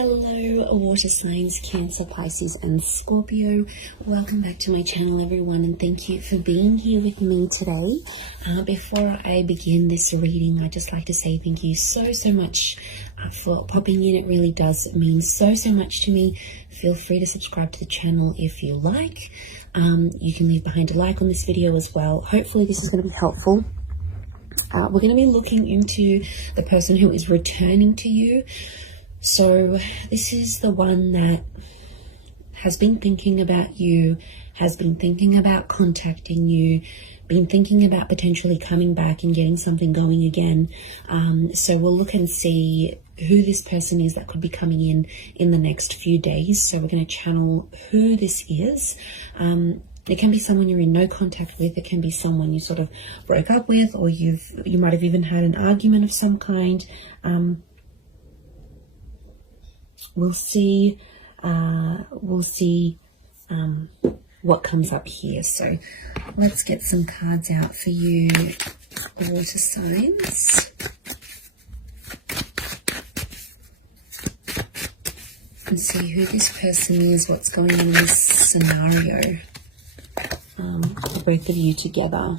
Hello water signs, Cancer, Pisces and Scorpio. Welcome back to my channel everyone, and thank you for being here with me today. Before I begin this reading, I'd just like to say thank you so much for popping in. It really does mean so much to me. Feel free to subscribe to the channel if you like. You can leave behind a like on this video as well. Hopefully this is going to be helpful. We're going to be looking into the person who is returning to you. So this is the one that has been thinking about you, has been thinking about contacting you, been thinking about potentially coming back and getting something going again. So we'll look and see who this person is that could be coming in the next few days. So we're going to channel who this is. It can be someone you're in no contact with. It can be someone you sort of broke up with, or you might have even had an argument of some kind. We'll see what comes up here. So let's get some cards out for you, water signs, and see who this person is, what's going on in this scenario for both of you together.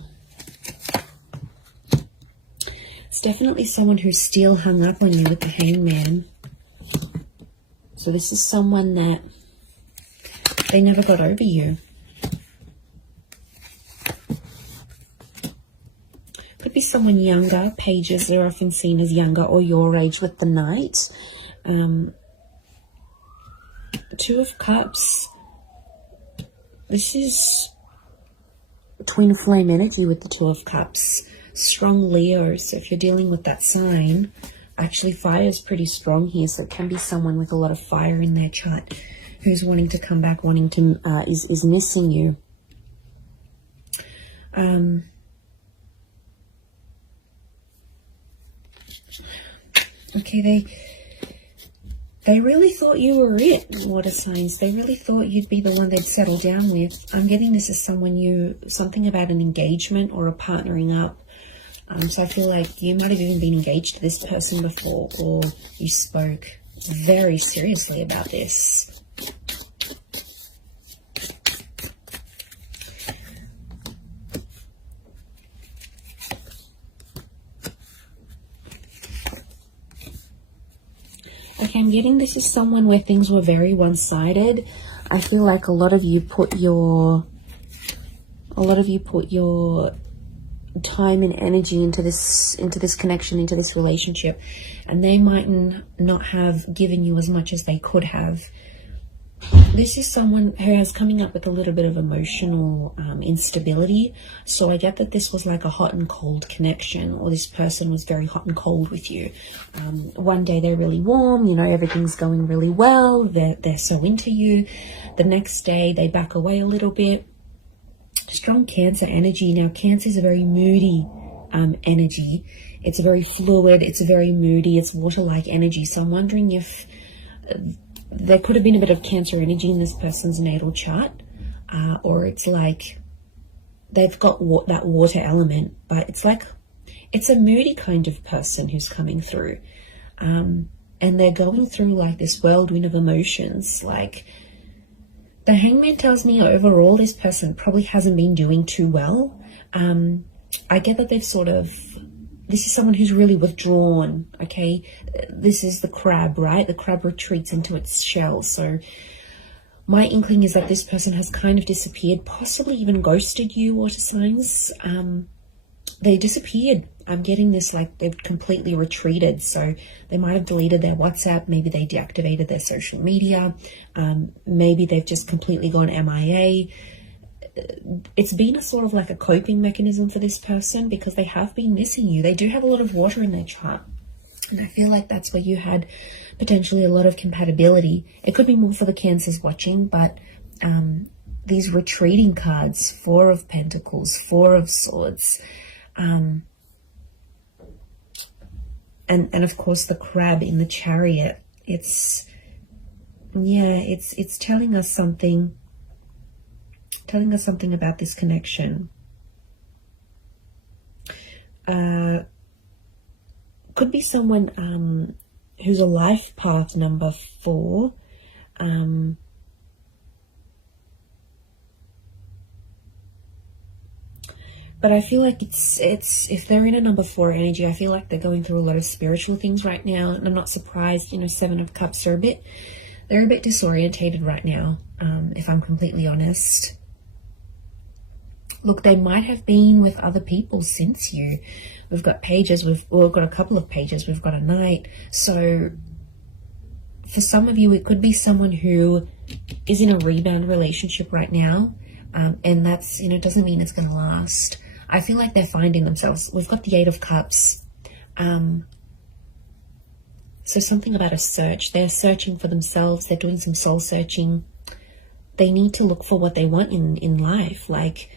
It's definitely someone who's still hung up on you with the Hangman. So this is someone that they never got over you. Could be someone younger. Pages, they're often seen as younger or your age with the Knight. Two of Cups. This is twin flame energy with the Two of Cups. Strong Leo. So if you're dealing with that sign, actually fire is pretty strong here, so it can be someone with a lot of fire in their chart who's wanting to come back, wanting to is missing you. Okay, they really thought you were it, water signs. They really thought you'd be the one they'd settle down with. I'm getting this as something about an engagement or a partnering up. So I feel like you might have even been engaged to this person before, or you spoke very seriously about this. Okay, I'm getting this is someone where things were very one-sided. I feel like a lot of you put your time and energy into this connection, into this relationship, and they might not have given you as much as they could have. This is someone who is coming up with a little bit of emotional instability. So I get that this was like a hot and cold connection, or this person was very hot and cold with you. One day they're really warm, you know, everything's going really well, they're so into you. The next day they back away a little bit. Strong Cancer energy. Now, Cancer is a very moody energy. It's very fluid. It's very moody. It's water-like energy. So I'm wondering if there could have been a bit of Cancer energy in this person's natal chart, or it's like they've got that water element, but it's like it's a moody kind of person who's coming through, and they're going through like this whirlwind of emotions. Like, the Hangman tells me overall this person probably hasn't been doing too well. I get that this is someone who's really withdrawn, okay? This is the crab, right? The crab retreats into its shell. So my inkling is that this person has kind of disappeared, possibly even ghosted you, water signs. They disappeared. I'm getting this like they've completely retreated. So they might have deleted their WhatsApp. Maybe they deactivated their social media. Maybe they've just completely gone MIA. It's been a sort of like a coping mechanism for this person because they have been missing you. They do have a lot of water in their chart. And I feel like that's where you had potentially a lot of compatibility. It could be more for the Cancers watching, but these retreating cards, Four of Pentacles, Four of Swords, and of course the crab in the Chariot. It's telling us something about this connection. Could be someone who's a life path number 4. But I feel like it's if they're in a number 4 energy, I feel like they're going through a lot of spiritual things right now, and I'm not surprised. 7 of Cups are they're a bit disorientated right now, if I'm completely honest. Look, they might have been with other people since you. We've got pages, we've got a couple of pages, we've got a knight. So for some of you, it could be someone who is in a rebound relationship right now, and that's, doesn't mean it's going to last. I feel like they're finding themselves. We've got the 8 of Cups. So something about a search. They're searching for themselves. They're doing some soul searching. They need to look for what they want in life. Like,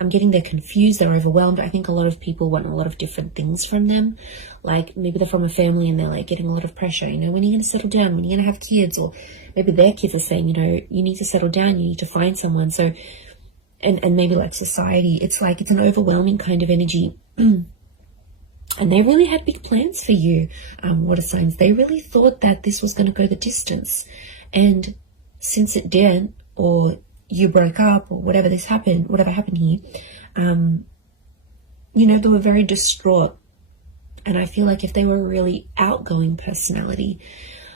I'm getting they're confused, they're overwhelmed. I think a lot of people want a lot of different things from them. Like, maybe they're from a family and they're like getting a lot of pressure. When are you going to settle down? When are you going to have kids? Or maybe their kids are saying, you need to settle down. You need to find someone. So, and maybe like society, it's like, it's an overwhelming kind of energy. And they really had big plans for you, water signs. They really thought that this was going to go the distance. And since it didn't, or you broke up, or whatever happened here, they were very distraught. And I feel like if they were a really outgoing personality,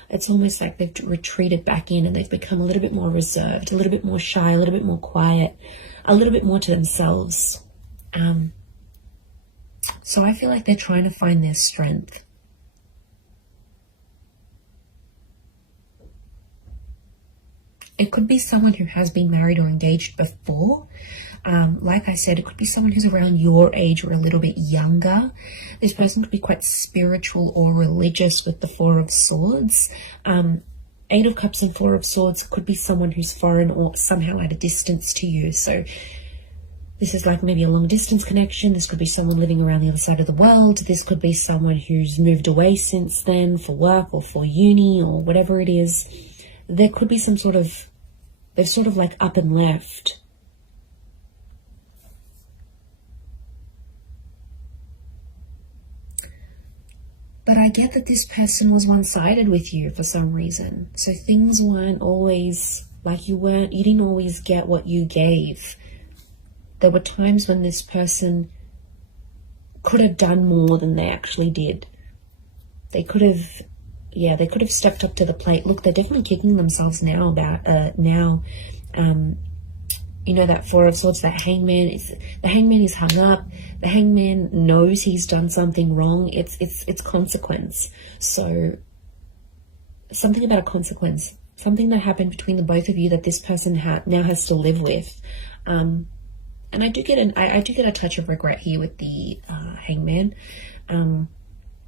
it's almost like they've retreated back in and they've become a little bit more reserved, a little bit more shy, a little bit more quiet, a little bit more to themselves. So I feel like they're trying to find their strength. It could be someone who has been married or engaged before. Like I said, it could be someone who's around your age or a little bit younger. This person could be quite spiritual or religious with the 4 of Swords. 8 of Cups and 4 of Swords could be someone who's foreign or somehow at a distance to you. So this is like maybe a long distance connection. This could be someone living around the other side of the world. This could be someone who's moved away since then for work or for uni or whatever it is. There could be some sort of, they've sort of like up and left. But I get that this person was one-sided with you for some reason. So things weren't always like you didn't always get what you gave. There were times when this person could have done more than they actually did. They could have stepped up to the plate. Look, they're definitely kicking themselves now about that 4 of Swords, that Hangman. The Hangman is hung up. The Hangman knows he's done something wrong. It's consequence. So something about a consequence, something that happened between the both of you that this person now has to live with. And I do get a touch of regret here with the Hangman.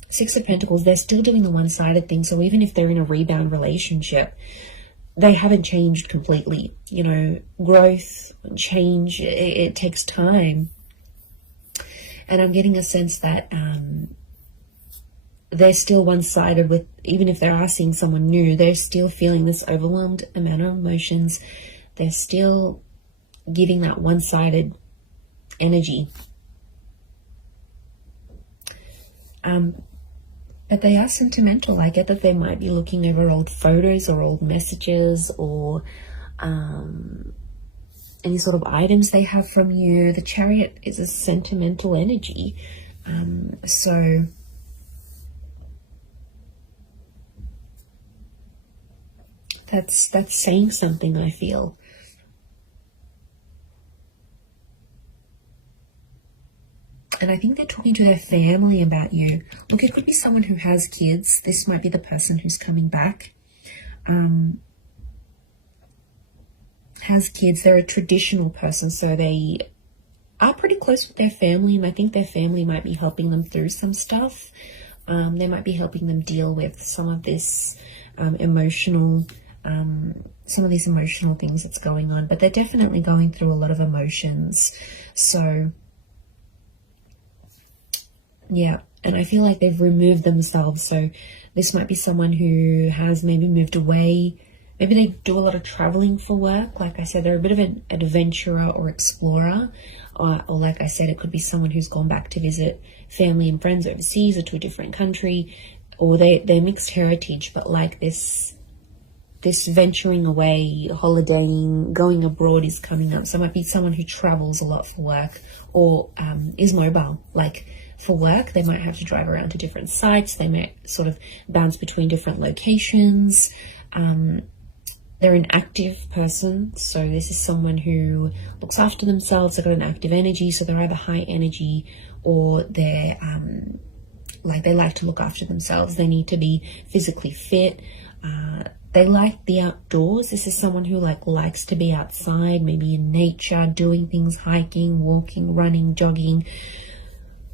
6 of Pentacles, they're still doing the one-sided thing. So even if they're in a rebound relationship, they haven't changed completely. Growth, change, it takes time. And I'm getting a sense that they're still one-sided with, even if they are seeing someone new, they're still feeling this overwhelmed amount of emotions. They're still giving that one-sided energy. But they are sentimental. I get that they might be looking over old photos or old messages or any sort of items they have from you. The Chariot is a sentimental energy. So that's saying something, I feel. And I think they're talking to their family about you. Look, it could be someone who has kids. This might be the person who's coming back. Has kids. They're a traditional person, so they are pretty close with their family, and I think their family might be helping them through some stuff. They might be helping them deal with some of this emotional things that's going on, but they're definitely going through a lot of emotions. So yeah, and I feel like they've removed themselves. So this might be someone who has maybe moved away. Maybe they do a lot of traveling for work. Like I said, they're a bit of an adventurer or explorer. Or like I said, it could be someone who's gone back to visit family and friends overseas or to a different country. or they're mixed heritage, but like this venturing away, holidaying, going abroad is coming up. So it might be someone who travels a lot for work, or is mobile. Like for work, they might have to drive around to different sites. They might sort of bounce between different locations. They're an active person. So this is someone who looks after themselves. They've got an active energy. So they're either high energy, or they're like they like to look after themselves. They need to be physically fit. They like the outdoors. This is someone who likes to be outside, maybe in nature, doing things, hiking, walking, running, jogging.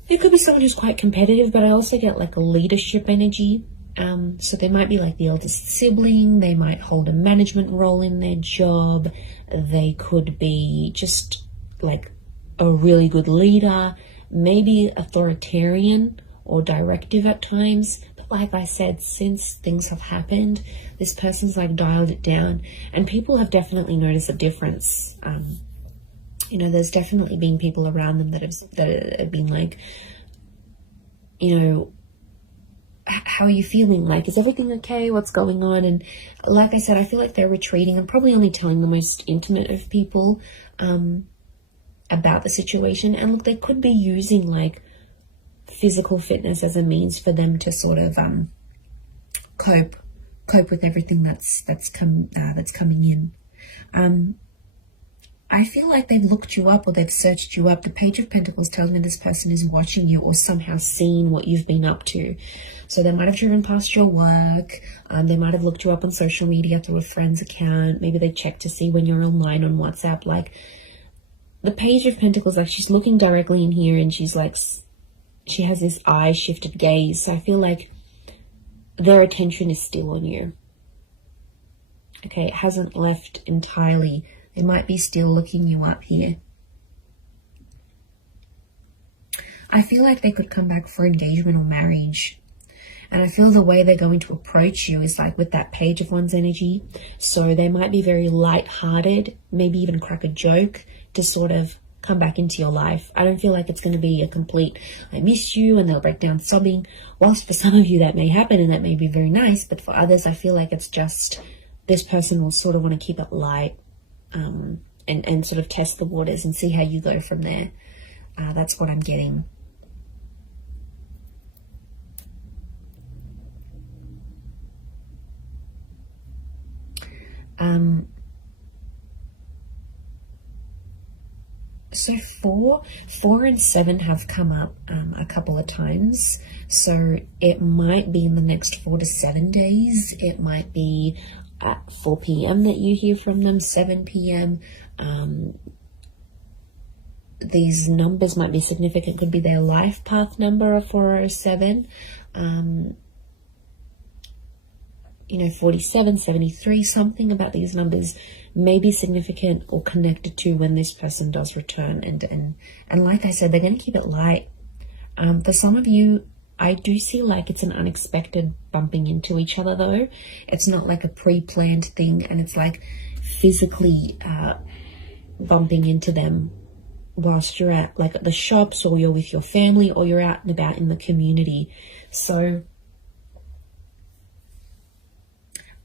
It could be someone who's quite competitive, but I also get like a leadership energy. So they might be like the eldest sibling. They might hold a management role in their job. They could be just like a really good leader, maybe authoritarian or directive at times. Like I said, since things have happened, this person's like dialed it down, and people have definitely noticed a difference. You know, there's definitely been people around them that have been like, you know, how are you feeling? Like, is everything okay? What's going on? And like I said, I feel like they're retreating and probably only telling the most intimate of people about the situation. And look, they could be using like physical fitness as a means for them to sort of cope with everything that's coming in. I feel like they've looked you up, or they've searched you up. The Page of Pentacles tells me this person is watching you, or somehow seen what you've been up to. So they might have driven past your work. They might have looked you up on social media through a friend's account. Maybe they checked to see when you're online on WhatsApp. Like the Page of Pentacles, like she's looking directly in here, and she's like, she has this eye shifted gaze. So I feel like their attention is still on you. Okay, it hasn't left entirely. They might be still looking you up here. I feel like they could come back for engagement or marriage. And I feel the way they're going to approach you is like with that Page of Wands energy. So they might be very light-hearted, maybe even crack a joke to sort of come back into your life. I don't feel like it's going to be a complete I miss you and they'll break down sobbing. Whilst for some of you that may happen and that may be very nice, but for others I feel like it's just this person will sort of want to keep it light and sort of test the waters and see how you go from there. That's what I'm getting. So 4 and 7 have come up a couple of times. So it might be in the next 4 to 7 days. It might be at 4 p.m. that you hear from them, 7 p.m. These numbers might be significant. Could be their life path number of 4 or 7. 47, 73, something about these numbers may be significant or connected to when this person does return. And like I said, they're going to keep it light. For some of you, I do see like it's an unexpected bumping into each other though. It's not like a pre-planned thing, and it's like physically bumping into them whilst you're at like at the shops, or you're with your family, or you're out and about in the community. So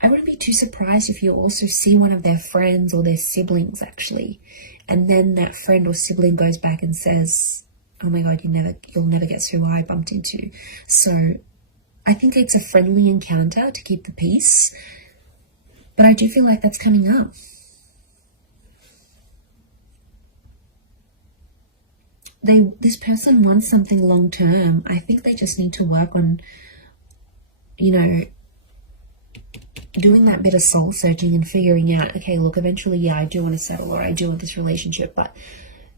I wouldn't be too surprised if you also see one of their friends or their siblings actually, and then that friend or sibling goes back and says, oh my God, you'll never guess who I bumped into. So I think it's a friendly encounter to keep the peace, but I do feel like that's coming up. This person wants something long term. I think they just need to work on, doing that bit of soul searching and figuring out, okay, look, eventually, yeah, I do want to settle, or I do want this relationship, but,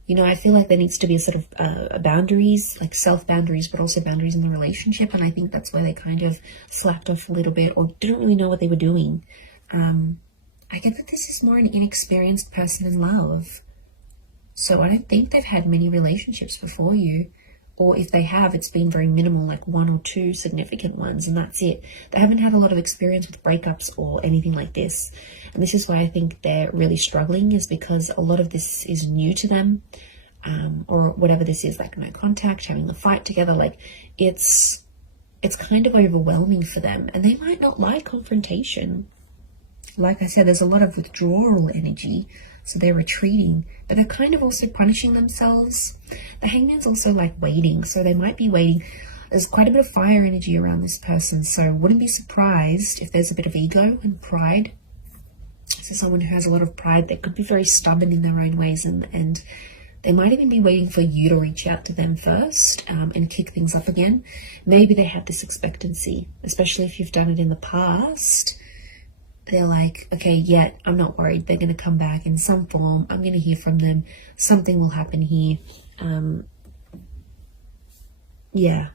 I feel like there needs to be a sort of boundaries, like self-boundaries, but also boundaries in the relationship, and I think that's where they kind of slacked off a little bit, or didn't really know what they were doing. I get that this is more an inexperienced person in love, so I don't think they've had many relationships before you. Or if they have, it's been very minimal, like 1 or 2 significant ones, and that's it. They haven't had a lot of experience with breakups or anything like this. And this is why I think they're really struggling, is because a lot of this is new to them, or whatever this is, like no contact, having a fight together. Like it's it's kind of overwhelming for them, and they might not like confrontation. Like I said, there's a lot of withdrawal energy, so they're retreating, but they're kind of also punishing themselves. The Hangman's also like waiting, so they might be waiting. There's quite a bit of fire energy around this person, so wouldn't be surprised if there's a bit of ego and pride. So someone who has a lot of pride, they could be very stubborn in their own ways, and they might even be waiting for you to reach out to them first and kick things up again. Maybe they have this expectancy, especially if you've done it in the past. They're like, okay, yeah, I'm not worried. They're going to come back in some form. I'm going to hear from them. Something will happen here. Yeah.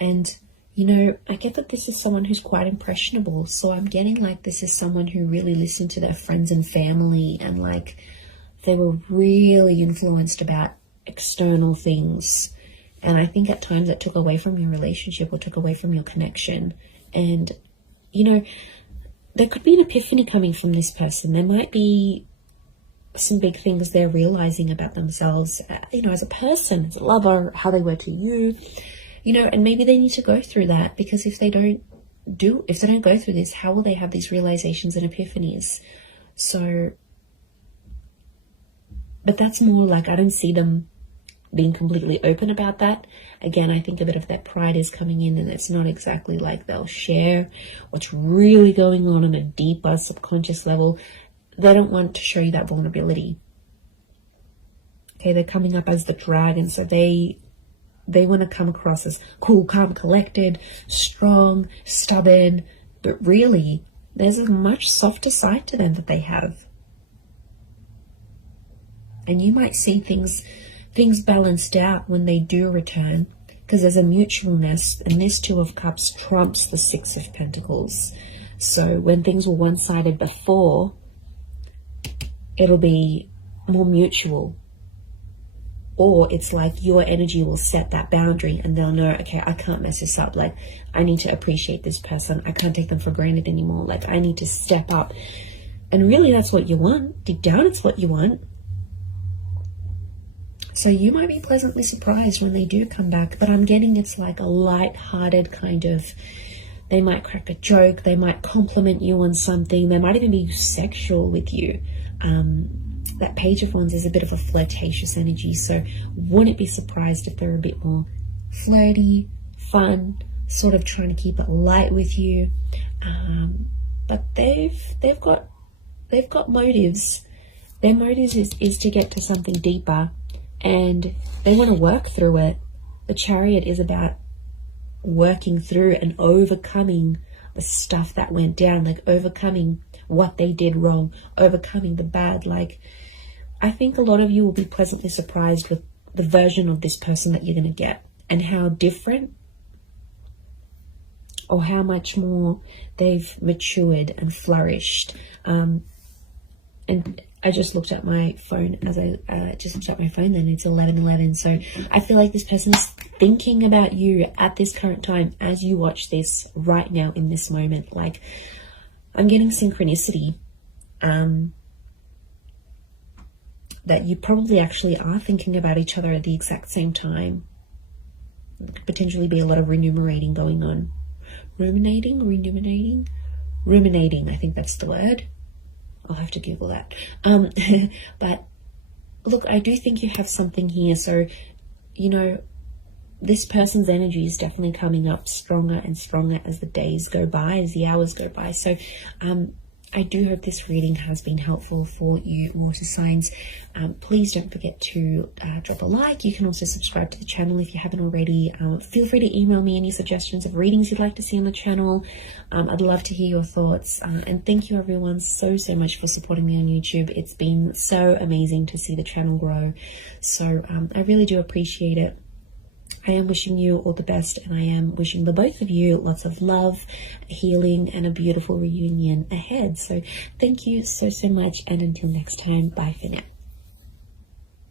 And, you know, I get that this is someone who's quite impressionable. So I'm getting like this is someone who really listened to their friends and family, and like they were really influenced about external things. And I think at times it took away from your relationship or took away from your connection. And, you know, there could be an epiphany coming from this person. There might be some big things they're realizing about themselves, you know, as a person, as a lover, how they were to you. You know, and maybe they need to go through that, because if they don't go through this, how will they have these realizations and epiphanies? So, but that's more like, I don't see them being completely open about that. Again, I think a bit of that pride is coming in, and it's not exactly like they'll share what's really going on a deeper subconscious level. They don't want to show you that vulnerability. Okay, they're coming up as the dragon, so they want to come across as cool, calm, collected, strong, stubborn, but really there's a much softer side to them that they have. And you might see things balanced out when they do return, because there's a mutualness, and this Two of Cups trumps the Six of Pentacles. So when things were one-sided before, it'll be more mutual. Or it's like your energy will set that boundary, and they'll know, okay, I can't mess this up. Like, I need to appreciate this person. I can't take them for granted anymore. Like, I need to step up. And really, that's what you want. Deep down, it's what you want. So you might be pleasantly surprised when they do come back. But I'm getting it's like a light-hearted kind of, they might crack a joke. They might compliment you on something. They might even be sexual with you. That Page of Wands is a bit of a flirtatious energy, so wouldn't be surprised if they're a bit more flirty, fun, sort of trying to keep it light with you. But they've got motives. Their motives is to get to something deeper, and they want to work through it. The Chariot is about working through and overcoming the stuff that went down, like overcoming what they did wrong, overcoming the bad. Like, I think a lot of you will be pleasantly surprised with the version of this person that you're going to get, and how different or how much more they've matured and flourished. And I just looked at my phone then it's 11:11. So I feel like this person's thinking about you at this current time as you watch this right now in this moment. Like, I'm getting synchronicity, that you probably actually are thinking about each other at the exact same time. There could potentially be a lot of ruminating going on. Ruminating, I think that's the word. I'll have to Google that. But look, I do think you have something here. So, you know, this person's energy is definitely coming up stronger and stronger as the days go by, as the hours go by. So I do hope this reading has been helpful for you, water signs. Please don't forget to drop a like. You can also subscribe to the channel if you haven't already. Feel free to email me any suggestions of readings you'd like to see on the channel. I'd love to hear your thoughts. And thank you everyone so much for supporting me on YouTube. It's been so amazing to see the channel grow. So I really do appreciate it. I am wishing you all the best, and I am wishing the both of you lots of love, healing, and a beautiful reunion ahead. So thank you so much, and until next time, bye for now.